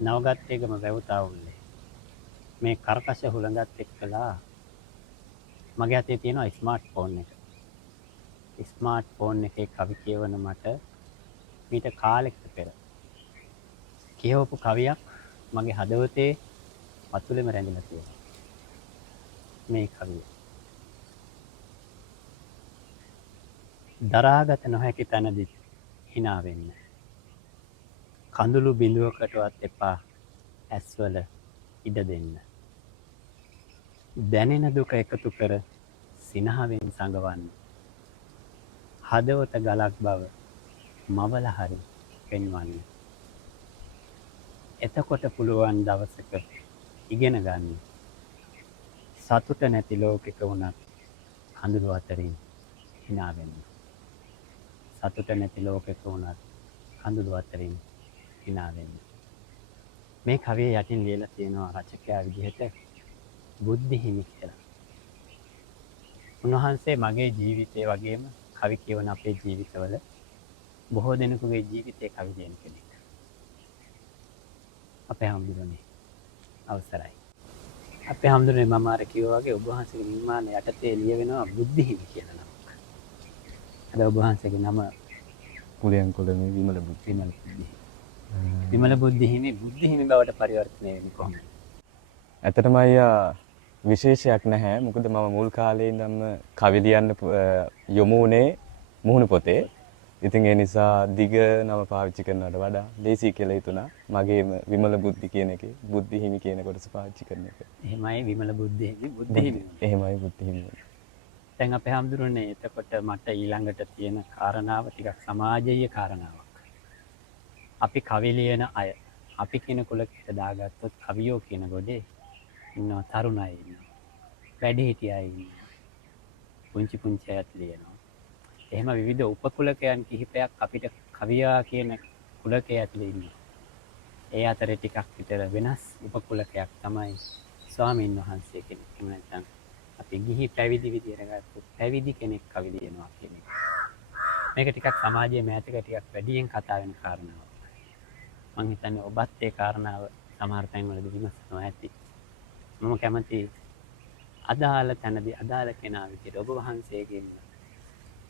නවගත් එකම වැවුතාවුල්ලේ මේ කර්කශ හුළඟත් එක්කලා මගේ අතේ තියෙනවා ස්මාර්ට් ෆෝන් එක. ස්මාර්ට් ෆෝන් එකේ කවි කියවන මට මීට කාලෙකට පෙර කියවපු කවියක් මගේ හදවතේ වතුලෙම රැඳිලා තියෙනවා. මේ කවිය. දරාගත නොහැකි තැනදිත් hina වෙන්න. කඳුළු බිඳුවකටවත් එපා ඇස්වල ඉඩ දෙන්න. දැනෙන දුක එකතු කර සිනහවෙන් සඟවන්න. හදවත ගලක් බව මවල හරි පෙන්වන්න. එතකොට පුළුවන් දවසක ඉගෙන ගන්න. සතුට නැති ලෝකෙක වුණත් කඳුළු අතරින් hina වෙන්න. සතුට නැති ලෝකෙක වුණත් කඳුළු අතරින් hina වෙන්න. මේ කවිය යටින් ලියලා තියෙනවා රචකයා විදිහට බුද්ධ හිමි කියලා. උන්වහන්සේ මගේ ජීවිතේ වගේම කවි කියවන අපේ ජීවිතවල බොහෝ දෙනෙකුගේ ජීවිතේ කවි ලියන කෙනෙක්. අපේ හැමදෙරෝනේ අවසරයි. අපේ හැමදෙරෝනේ මම අර කිව්වා වගේ ඔබ වහන්සේගේ නිර්මාණ යටතේ ලියවෙනවා බුද්ධ හිමි කියලා නමක්. අද ඔබ වහන්සේගේ නම කුලයන් කුලමේ විමල බුද්ධ. විමල බුද්ධ හිමි බුද්ධ හිමි බවට පරිවර්තනය වෙන්නේ කොහොමද? ඇත්තටම අයියා විශේෂයක් නැහැ. මොකද මම මුල් කාලේ ඉඳන්ම කවි ලියන්න යොමු වුණේ මුහුණු පොතේ. ඉතින් ඒ නිසා දිග නම පාවිච්චි කරනවට වඩා ලේසි කියලා හිතුණා. මගේම විමල බුද්ධ කියන එකේ බුද්ධ හිමි කියන කොටස පාවිච්චි කරන එක. එහෙමයි විමල බුද්ධ හිමි බුද්ධ හිමි. එහෙමයි බුද්ධ හිමි. දැන් අපේ හැමදෙරෝනේ එතකොට මට ඊළඟට තියෙන කාරණාව ටිකක් සමාජීය කාරණාවක්. අපි කවි ලියන අය අපි කියන කුලකට දාගත්තොත් කවියෝ කියන ගොඩේ ඉන්නවා තරුණ අය ඉන්නවා. වැඩිහිටි අය ඉන්නවා. පුංචි පුංචි අයත් ලියනවා. එහෙම විවිධ උපකුලකයන් කිහිපයක් අපිට කවියා කියන කුලකයේ ඇතුලේ ඉන්නවා. ඒ අතරේ ටිකක් විතර වෙනස් උපකුලකයක් තමයි ස්වාමීන් වහන්සේ කෙනෙක්. එහෙම නැත්නම් අපි ගිහි පැවිදි විදියට ගත්තොත් පැවිදි කෙනෙක් කවි ලියනවා කියන එක. මේක ටිකක් සමාජයේ මෑතක ටිකක් වැඩියෙන් කතා වෙන කාරණාවක්. මම හිතන්නේ ඔබත් ඒ කාරණාව සමහර තැන්වලදී විමසනවා ඇති. මම කැමති අදාළ තැනදී අදාළ කෙනා විදියට ඔබ වහන්සේගෙන්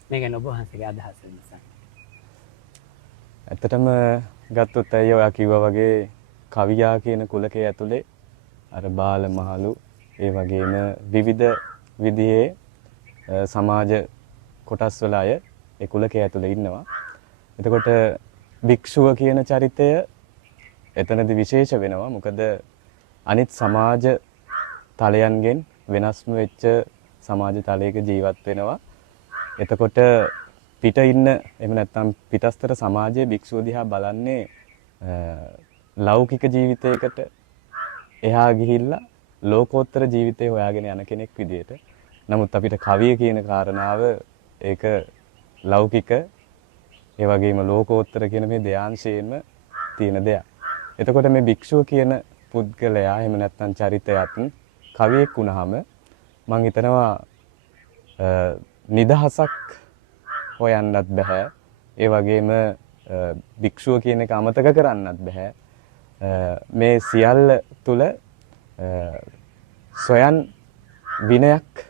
මේ ගැන ඔබ වහන්සේගේ අදහස නිසා. ඇත්තටම ගත්තොත් අයියා ඔයා කිව්වා වගේ කවියා කියන කුලකයේ ඇතුලේ අර බාල මහලු ඒ වගේම විවිධ විදිහේ සමාජ කොටස් වල අය ඒ කුලකයේ ඇතුලේ ඉන්නවා. එතකොට භික්ෂුව කියන චරිතය එතනදී විශේෂ වෙනවා. මොකද අනිත් සමාජ තලයන්ගෙන් වෙනස්ම වෙච්ච සමාජ තලයක ජීවත් වෙනවා. එතකොට පිට ඉන්න එහෙම නැත්නම් පිටස්තර සමාජයේ භික්ෂුව දිහා බලන්නේ ලෞකික ජීවිතයකට එහා ගිහිල්ලා ලෝකෝත්තර ජීවිතය හොයාගෙන යන කෙනෙක් විදියට. නමුත් අපිට කවිය කියන කාරණාව ඒක ලෞකික ඒ වගේම ලෝකෝත්තර කියන මේ දෙයාංශයෙන්ම තියෙන දෙයක්. එතකොට මේ භික්ෂුව කියන පුද්ගලයා එහෙම නැත්නම් චරිතයත් කවියෙක් වුණාම මම හිතනවා නිදහසක් හොයන්නත් බෑ. ඒ වගේම භික්ෂුව කියන එක අමතක කරන්නත් බෑ. මේ සියල්ල තුල සොයන් විනයක්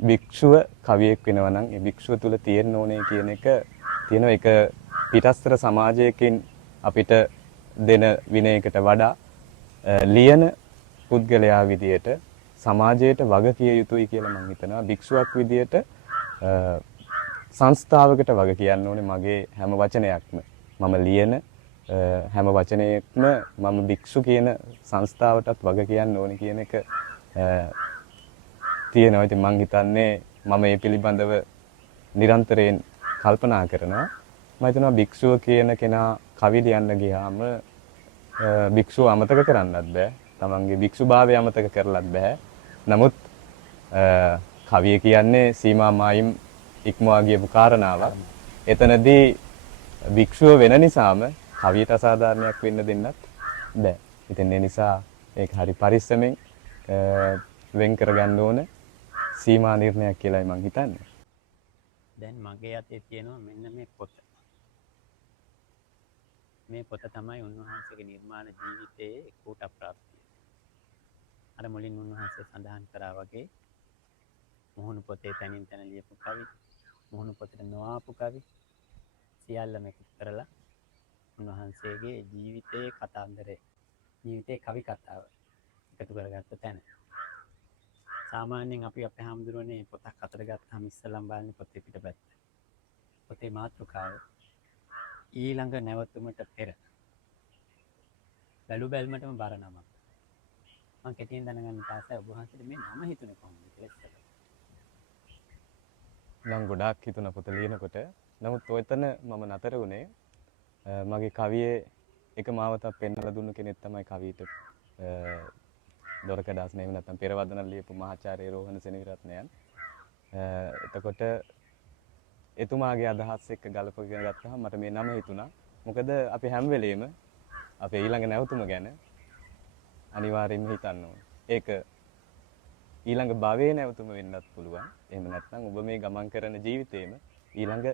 භික්ෂුව කවියෙක් වෙනවා නම් ඒ භික්ෂුව තුල තියෙන්න ඕනේ කියන එක තියෙනවා. ඒක පිටස්තර සමාජයකින් අපිට දෙන විනයකට වඩා ලියන පුද්ගලයා විදියට සමාජයට වග කිය යුතුයි කියලා මම හිතනවා. භික්ෂුවක් විදියට සංස්ථාවකට වග කියන්න ඕනේ මගේ හැම වචනයක්ම. මම ලියන හැම වචනයක්ම මම භික්ෂු කියන සංස්ථාවටත් වග කියන්න ඕනේ කියන එක තියෙනවා. ඉතින් මම හිතන්නේ මම මේ පිළිබඳව නිරන්තරයෙන් කල්පනා කරනවා. මම හිතනවා භික්ෂුව කියන කෙනා කවි ලියන්න ගියාම භික්ෂුව අමතක කරන්නත් බෑ. තමන්ගේ භික්ෂුභාවය අමතක කරලත් බෑ. නමුත් කවිය කියන්නේ සීමා මායිම් ඉක්මවා ගියපු කාරණාවක්. එතනදී භික්ෂුව වෙන නිසාම කවියට අසාධාරණයක් වෙන්න දෙන්නත් බෑ. ඉතින් ඒ නිසා ඒක හරි පරිස්සමෙන් වෙන් කරගන්න ඕන සීමා නිර්ණයක් කියලායි මම හිතන්නේ. දැන් මගේ අතේ තියෙනවා මෙන්න මේ පොත. මේ පොත තමයි උන්වහන්සේගේ නිර්මාණ ජීවිතයේ කූට ප්‍රාප්තිය. අර මුලින් උන්වහන්සේ සඳහන් කරා වගේ මුහුණු පොතේ තැනින් තැන ලියපු කවි, මුහුණු පොතට නොආපු කවි සියල්ලම එකතු කරලා උන්වහන්සේගේ ජීවිතයේ කතාන්දරේ, ජීවිතයේ කවි කතාව එකතු කරගත්ත තැන. සාමාන්‍යයෙන් අපි අපේ හාමුදුරුවනේ පොතක් අතට ගත්තාම ඉස්සෙල්ලාම බලන්නේ පොතේ පිටපැත්ත. පොතේ මාතෘකාව ඊළඟ නැවතුමට පෙර බැලු බැල්මටම බර නමක්. මම කෙටියෙන් දැනගන්න ආසයි ඔබ වහන්සේට මේ නම හිතුනේ කොහොමද කියලා ඉස්සෙල්ලා. නම් ගොඩාක් හිතුණා පොත ලියනකොට. නමුත් ඔයතන මම නතර වුණේ මගේ කවියේ එක මාවතක් පෙන්වලා දුන්න කෙනෙක් තමයි කවියට දොරකඩාස් නෙවෙයි නැත්නම් පෙරවදන ලියපු මහාචාර්ය රෝහණ සෙනවිරත්නයන්. එතකොට එතුමාගේ අදහස් එක්ක ගලපගෙන ගත්තාම මට මේ නම හිතුණා. මොකද අපි හැම වෙලෙම අපේ ඊළඟ නැවතුම ගැන අනිවාර්යයෙන්ම හිතන්න ඕනේ. ඒක ඊළඟ භවයේ නැවතුම වෙන්නත් පුළුවන්. එහෙම නැත්නම් ඔබ මේ ගමන් කරන ජීවිතේම ඊළඟ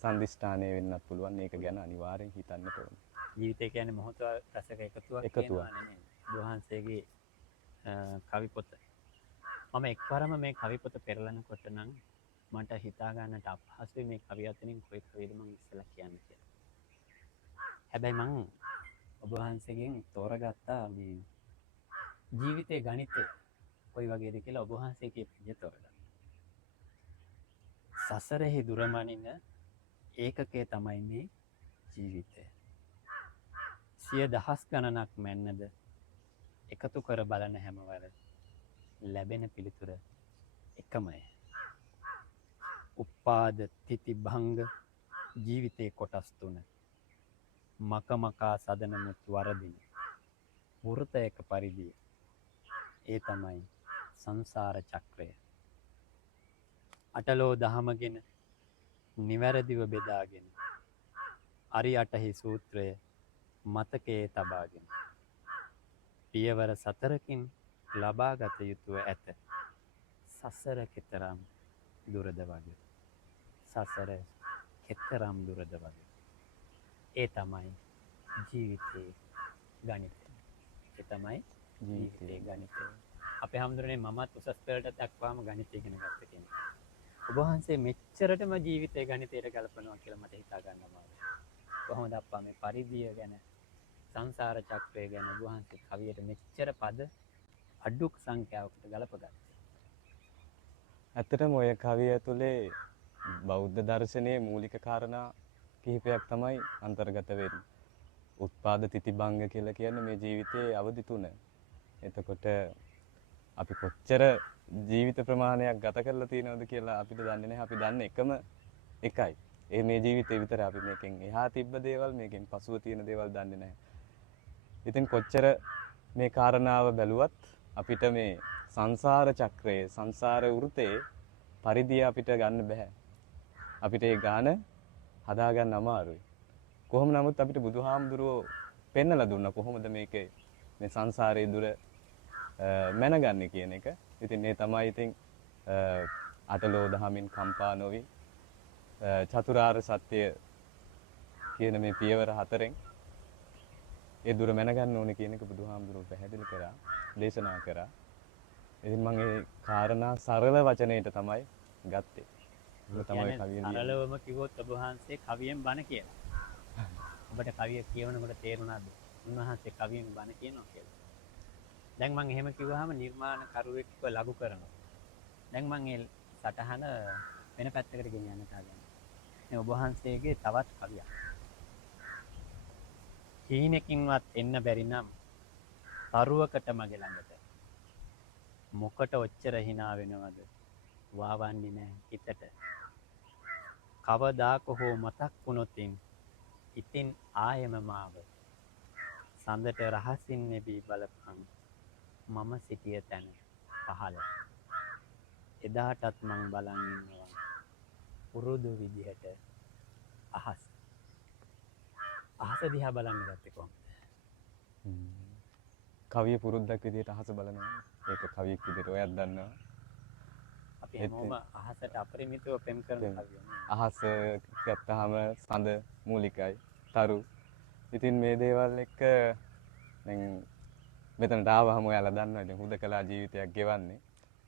සම්දිස්ථානය වෙන්නත් පුළුවන්. මේක ගැන අනිවාර්යෙන් හිතන්න ඕනේ. ජීවිතය කියන්නේ මොහොත රසක එකතුවක් කියනවා නෙමෙයි. වහන්සේගේ කවි පොත. මම එක්වරම මේ කවි පොත පෙරලනකොට නම් මට හිතා ගන්නට අපහසුයි මේ කවිය අතරින් කොයි කවියද මම ඉස්සෙල්ලා කියන්නේ කියලා. හැබැයි මම ඔබ වහන්සේගෙන් තෝරගත්තා මේ ජීවිතයේ ගණිතය කොයි වගේද කියලා ඔබ වහන්සේ කියපු විදිහ තෝරගත්තා. සසරෙහි දුරමනින ඒකකය තමයි මේ ජීවිතය. සිය දහස් ගණනක් මැන්නද එකතු කර බලන හැමවර ලැබෙන පිළිතුර එකමය. උපාද තිති භංග ජීවිතයේ කොටස් තුන. මකමකා සදනමුත් වරදින. වෘතයක පරිදි ඒ තමයි සංසාර චක්‍රය. අටලෝ දහමගෙන නිවැරදිව බෙදාගෙන අරි අටහි සූත්‍රය මතකයේ තබාගෙන පියවර 4කින් ලබාගත යුතුව ඇත. සසර කෙතරම් දුරද වගේ. සසර කෙතරම් දුරද වගේ. ඒ තමයි ජීවිතයේ ගණිතය. ඒ තමයි ජීවිතයේ ගණිතය. අපේ හැමදෙරේ මමත් උසස් පෙළට දක්වාම ගණිතය ඉගෙන ගත්ත කෙනෙක්. ඔබ වහන්සේ මෙච්චරටම ජීවිතයේ ගණිතයට ගලපනවා කියලා මට හිතා ගන්න අමාරුයි. කොහොමද අප්පා මේ පරිධිය ගැන සංසාර චක්‍රය ගැන ඔබ වහන්සේ කවියට මෙච්චර පද අඩු සංඛ්‍යාවකට ගලපගත්තේ? ඇත්තටම ඔය කවිය ඇතුලේ බෞද්ධ දර්ශනයේ මූලික කාරණා කිහිපයක් තමයි අන්තර්ගත වෙන්නේ. උත්පාද තිතිබංග කියලා කියන්නේ මේ ජීවිතයේ අවදි තුන. එතකොට අපි කොච්චර ජීවිත ප්‍රමාණයක් ගත කරලා තියෙනවද කියලා අපිට දන්නේ නැහැ. අපි දන්නේ එකම එකයි. ඒ මේ ජීවිතේ විතර අපි මේකෙන් එහා තිබ්බ දේවල් මේකෙන් පසුව තියෙන දේවල් දන්නේ නැහැ. ඉතින් කොච්චර මේ කාරණාව බැලුවත් අපිට මේ සංසාර චක්‍රයේ සංසාර වෘතේ පරිධිය අපිට ගන්න බෑ. අපිට ඒ ගාන හදා ගන්න අමාරුයි. කොහොම නමුත් අපිට බුදුහාමුදුරුවෝ පෙන්නලා දුන්නා කොහොමද මේකේ මේ සංසාරයේ දුර මැනගන්නේ කියන එක. ඉතින් ඒ තමයි ඉතින් අටලෝ දහමින් කම්පා නොවි චතුරාර්ය සත්‍ය කියන මේ පියවර 4න් ඒ දුර මැනගන්න ඕනේ කියන එක බුදුහාමුදුරුවෝ පැහැදිලි කරා, දේශනා කරා. ඉතින් මම ඒ කාරණා සරල වචනයට තමයි ගත්තේ. ඒක තමයි කවිය. සරලවම කිව්වොත් ඔබ වහන්සේ කවියෙන් බණ කියනවා. ඔබට කවිය කියවනකොට තේරුණාද? උන්වහන්සේ කවියෙන් බණ කියනවා කියලා. දැන් මම එහෙම කිව්වහම නිර්මාණ කරුවෙක්ව ලඝු කරනවා. දැන් මම ඒ සටහන වෙන පැත්තකට ගෙනියන්න හදනවා. මේ ඔබ වහන්සේගේ තවත් කවියක්. හීනකින්වත් එන්න බැරි නම් තරුවකට මගේ ළඟට මොකට ඔච්චර hina වෙනවද? වාවන්නේ නැහැ හිතට. කවදාක හෝ මතක් වුණොතින් ඉතින් ආයෙම මාව සඳට රහසින් නැබී බලපං මම සිටිය තැන පහළ. එදාටත් මං බලන් ඉන්නවා පුරුදු විදිහට අහස. අහස දිහා බලන්න ගත්තේ කොහොමද? කවිය පුරුද්දක් විදිහට අහස බලනවා. ඒක කවියක් විදිහට ඔයත් දන්නවා. අපි හැමෝම අහසට අපරිමිතව පෙම් කරන කවිය. අහස ගත්තාම සඳ මූලිකයි. තරු ඉතින් මේ දේවල් එක්ක දැන් මෙතනට ආවහම ඔයාලා දන්නවා ඉතින් හුදකලා ජීවිතයක් ගෙවන්නේ.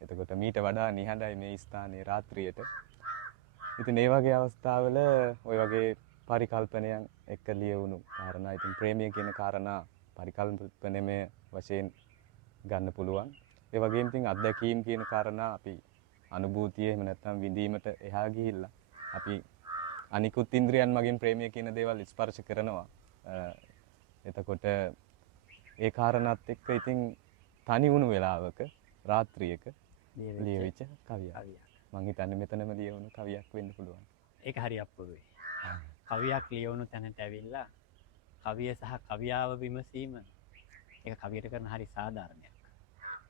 එතකොට මීට වඩා නිහඬයි මේ ස්ථානයේ රාත්‍රියට. ඉතින් ඒ වගේ අවස්ථාවල ওই වගේ පරිකල්පනයන් එක්ක ලියවුණු කාරණා ඉතින් ප්‍රේමය කියන කාරණා පරිකල්පනමය වශයෙන් ගන්න පුළුවන්. ඒ වගේම ඉතින් අත්දැකීම් කියන කාරණා අපි අනුභූතිය එහෙම නැත්නම් විඳීමට එහා ගිහිල්ලා අපි අනිකුත් ඉන්ද්‍රියන් මගින් ප්‍රේමය කියන දේවල් ස්පර්ශ කරනවා. එතකොට ඒ කාරණාත් එක්ක ඉතින් තනි වුණු වෙලාවක රාත්‍රියක ලියවිච්ච කවියක්. මං හිතන්නේ මෙතනම ලියවුණු කවියක් වෙන්න පුළුවන්. ඒක හරි අපූර්වයි. කවියක් ලියවුණු තැනට ඇවිල්ලා කවිය සහ කවියාව විමසීම ඒක කවියට කරන හරි සාධාරණයක්.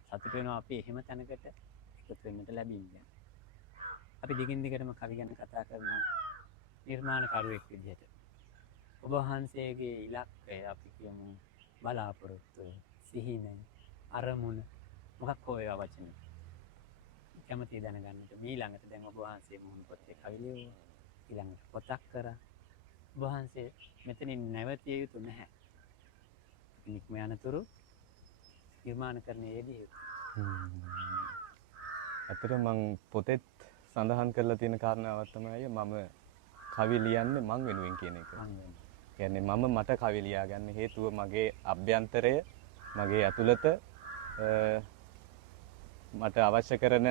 සතුට වෙනවා අපි එහෙම තැනකට එකතු වෙන්නට ලැබින්නේ. අපි දිගින් දිගටම කවි ගැන කතා කරනවා නිර්මාණකරුවෙක් විදිහට. ඔබ වහන්සේගේ ඉලක්කය අපි කියමු බලාපොරොත්තු සිහින අරමුණ මොකක් හෝ ඒවා වචන. කැමති දැනගන්නට ඊළඟට දැන් ඔබ වහන්සේ මුහුණු පොතේ කවි ලියුවා. ඊළඟට පොතක් කරා. ඔබ වහන්සේ මෙතනින් නැවතිය යුතු නැහැ. නික්ම යනතුරු නිර්මාණකරණයේ යෙදිය යුතුයි. ඇත්තට මං පොතෙත් සඳහන් කරලා තියෙන කාරණාවක් තමයි මම කවි ලියන්නේ මං වෙනුවෙන් කියන එක. කියන්නේ මම මට කවි ලියා ගන්න හේතුව මගේ අභ්‍යන්තරය මගේ ඇතුළත මට අවශ්‍ය කරන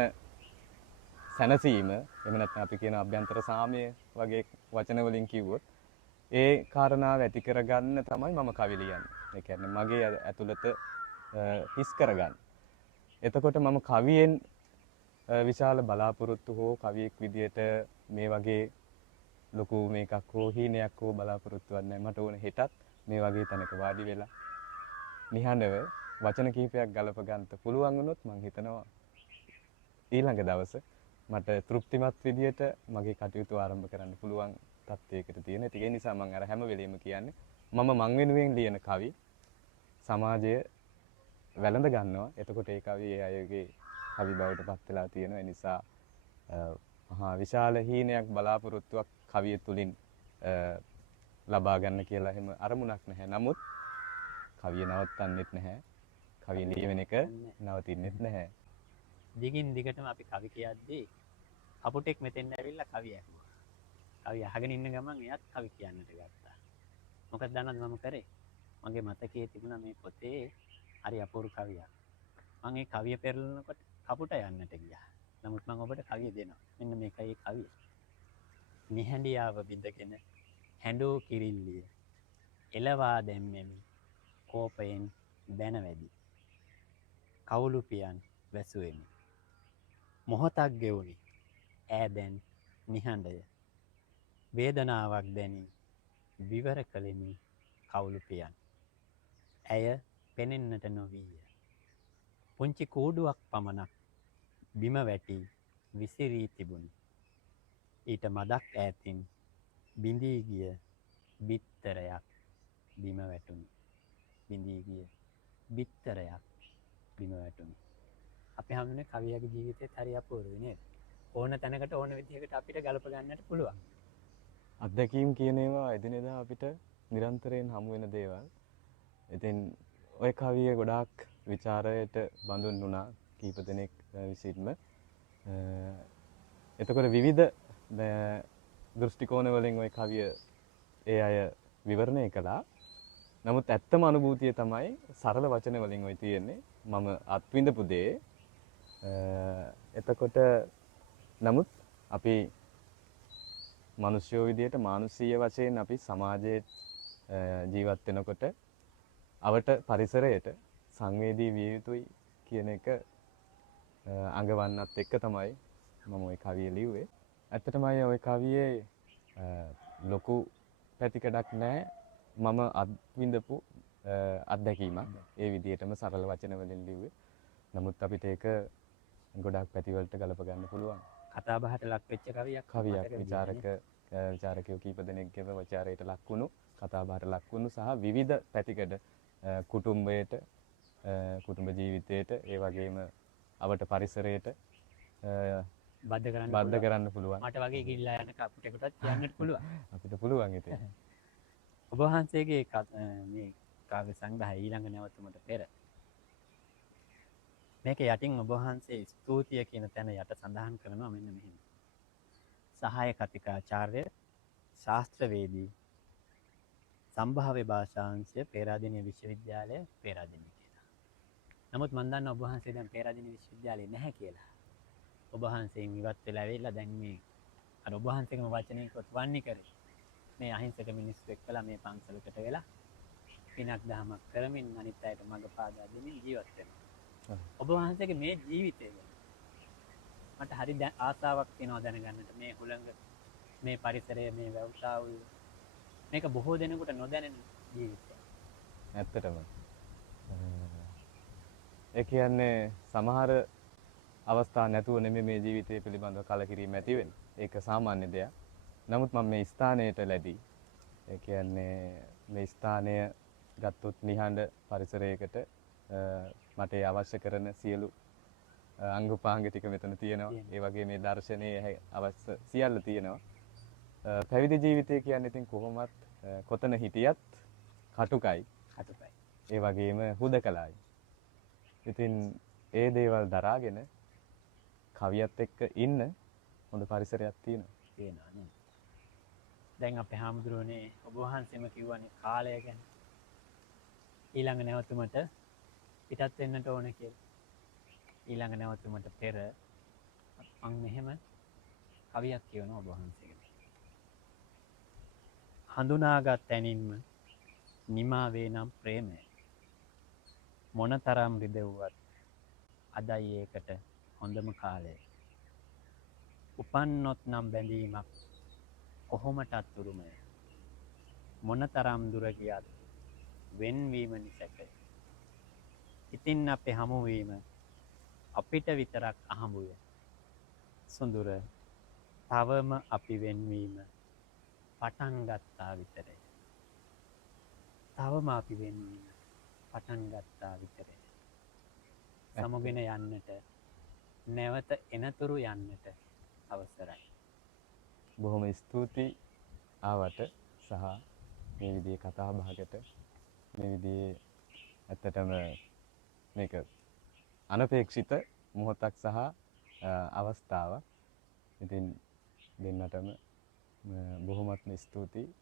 සැනසීම එහෙම නැත්නම් අපි කියන අභ්‍යන්තර සාමය වගේ වචන වලින් කිව්වොත් ඒ කාරණාව ඇති කරගන්න තමයි මම කවි ලියන්නේ. ඒ කියන්නේ මගේ ඇතුළත හිස් කරගන්න. එතකොට මම කවියෙන් විශාල බලාපොරොත්තු හෝ කවියෙක් විදියට මේ වගේ ලොකු මේකක් හෝ හීනයක් හෝ බලාපොරොත්තුවක් නැහැ. මට ඕන හෙටත් මේ වගේ තැනක වාඩි වෙලා නිහඬව වචන කිහිපයක් ගලප ගන්න පුළුවන් වුණොත් මම හිතනවා ඊළඟ දවසේ මට තෘප්තිමත් විදියට මගේ කටයුතු ආරම්භ කරන්න පුළුවන් තත්යකට තියෙන. ඒ නිසා මම අර හැම වෙලෙම කියන්නේ මම මං වෙනුවෙන් ලියන කවි සමාජය වැළඳ ගන්නවා. එතකොට ඒ කවි ඒ අයගේ කවි බවට පත් වෙලා තියෙනවා. ඒ නිසා මහා විශාල හීනයක් බලාපොරොත්තුවක් කවිය තුලින් ලබා ගන්න කියලා එහෙම අරමුණක් නැහැ. නමුත් කවිය නවත්තන්නෙත් නැහැ. කවිය ලියවෙන එක නවතින්නෙත් නැහැ. දිගින් දිගටම අපි කවි කියද්දී අපුටෙක් මෙතෙන් ඇවිල්ලා කවි ඇහුවා. කවි අහගෙන ඉන්න ගමන් එයාත් කවි කියන්නට ගත්තා. මොකද දන්නවද මම කරේ? මගේ මතකයේ තිබුණා මේ පොතේ හරි අපූර්ව කවියක්. මම ඒ කවිය පෙරලනකොට කපුට යන්නට ගියා. නමුත් මම ඔබට කවිය දෙනවා. මෙන්න මේකයි කවිය. නිහඬියාව බිඳගෙන හැඬෝ කිරිල්ලිය එළවා දැම්මෙමි කෝපයෙන් බැන වැඩි. කවුළු පියන් වැසුවෙමි. මොහොතක් ගෙවුනි ඈ දැන් නිහඬය. වේදනාවක් දැනි විවර කළෙමි කවුළු පියන්. ඇය පෙනෙන්නට නොවීය. පුංචි කූඩුවක් පමණක් බිම වැටි විසිරී තිබුණි. ඊට මදක් ඈතින් බිඳී ගිය බිත්තරයක් බිම වැටුණි. බිඳී ගිය බිත්තරයක් බිම වැටුණි. අපි හඳුනන්නේ කවියගේ ජීවිතේත් හරි අපූර්වයි නේද? ඕන තැනකට ඕන විදිහකට අපිට ගලප ගන්නට පුළුවන්. අත්දැකීම් කියන ඒවා එදිනෙදා අපිට නිරන්තරයෙන් හමු වෙන දේවල්. ඉතින් ওই කවිය ගොඩාක් ਵਿਚාරයට බඳුන් වුණා කීප දෙනෙක් විසින්ම. එතකොට විවිධ දෘෂ්ටි කෝණ වලින් ওই කවිය ඒ අය විවරණය කළා. නමුත් ඇත්තම අනුභූතිය තමයි සරල වචන වලින් ওই තියෙන්නේ. මම අත්විඳපු දේ. එතකොට නමුත් අපි මිනිස්යෝ විදියට මානුෂීය වශයෙන් අපි සමාජයේ ජීවත් වෙනකොට අවට පරිසරයට සංවේදී විය යුතුයි කියන එක අඟවන්නත් එක්ක තමයි මම ওই කවිය ලිව්වේ. ඇත්තටම ওই කවියේ ලොකු පැතිකඩක් නැහැ. මම අත්විඳපු අත්දැකීමක්. ඒ විදිහටම සරල වචන වලින් ලිව්වේ. නමුත් අපිට ඒක ගොඩාක් පැතිවලට ගලප ගන්න පුළුවන්. කතා බහට ලක් වෙච්ච කවියක් විචාරකයෝ කීප දෙනෙක්ගේ විචාරයට ලක් වුණු කතා බහට ලක් වුණු සහ විවිධ පැතිකඩ කුටුම්බයට කුටුම්බ ජීවිතයට ඒ වගේම අවට පරිසරයට බද්ධ කරන්න පුළුවන්. මට වගේ ගිල්ලා යන කපුටෙකුටත් කියන්නත් පුළුවන්. අපිට පුළුවන් ඉතින්. ඔබ වහන්සේගේ මේ කාව්‍ය සංග්‍රහය ඊළඟ නැවතුමට පෙර මේක යටින් ඔබ වහන්සේ ස්තුතිය කියන තැන යට සඳහන් කරනවා මෙන්න මෙහෙම. සහාය කතිකාචාර්ය ශාස්ත්‍රවේදී සම්භාව්‍ය භාෂාංශය පේරාදෙණිය විශ්වවිද්‍යාලය පේරාදෙණිය කියලා. නමුත් මම දන්නවා ඔබ වහන්සේ දැන් පේරාදෙණිය විශ්වවිද්‍යාලේ නැහැ කියලා. ඔබ වහන්සේන් ඉවත් වෙලා ඇවිල්ලා දැන් මේ අර ඔබ වහන්සේගේම වචනේ කොට වන්නේ කරේ. මේ අහිංසක මිනිස්සු එක්කලා මේ පන්සලකට වෙලා පිනක් දහමක් කරමින් අනිත් අයට මඟ පාදා දෙමින් ජීවත් වෙනවා. ඔබ වහන්සේගේ මේ ජීවිතය ගැන මට හරි ආසාවක් තියෙනවා දැනගන්නට. මේ හුළඟ මේ පරිසරය මේ වැව්සාව මේක බොහෝ දෙනෙකුට නොදැනෙන ජීවිතයක්. ඇත්තටම ඒ කියන්නේ සමහර අවස්ථා නැතුව නෙමෙයි මේ ජීවිතය පිළිබඳව කලකිරීම ඇති වෙන්නේ. ඒක සාමාන්‍ය දෙයක්. නමුත් මම මේ ස්ථානයට ලැබී ඒ කියන්නේ මේ ස්ථානය ගත්තොත් නිහඬ පරිසරයකට මට අවශ්‍ය කරන සියලු අංග උපාංග ටික මෙතන තියෙනවා. ඒ වගේ මේ දර්ශනයේ අවශ්‍ය සියල්ල තියෙනවා. පැවිදි ජීවිතය කියන්නේ ඉතින් කොහොමත් කොතන හිටියත් කටුකයි. ඒ වගේම හුදකලායි. ඉතින් ඒ දේවල් දරාගෙන කවියත් එක්ක ඉන්න හොඳ පරිසරයක් තියෙනවා නේද? දැන් අපේ හාමුදුරුවනේ ඔබ වහන්සේම කිව්වනේ කාලය ගැන. ඊළඟ නැවතුමට පිටත් වෙන්නට ඕන කියලා. ඊළඟ නැවතුමට පෙර මම මෙහෙම කවියක් කියවනවා ඔබ වහන්සේට. හඳුනාගත් තැනින්ම නිමා වේ නම් ප්‍රේමය. මොනතරම් රිදෙව්වත් අදයි ඒකට හොඳම කාලය. උපන්නොත් නම් බැඳීමක් කොහොමටත් උරුමය. මොනතරම් දුර ගියත් වෙන්වීම නිසැකය. ඉතින් අපේ හමුවීම අපිට විතරක් අහඹුය. සුඳුර තවම අපි වෙන්වීම පටන් ගත්තා විතරයි. තවම අපි වෙන්වීම පටන් ගත්තා විතරයි. සමුගෙන යන්නට නැවත එනතුරු යන්නට අවසරයි. බොහොම ස්තුතියි ආවට සහ මේ විදිහේ කතා බහකට මේ විදිහේ ඇත්තටම මේක අනපේක්ෂිත මොහොතක් සහ අවස්ථාවක්. ඉතින් දෙන්නටම බොහොමත්ම ස්තුතියි.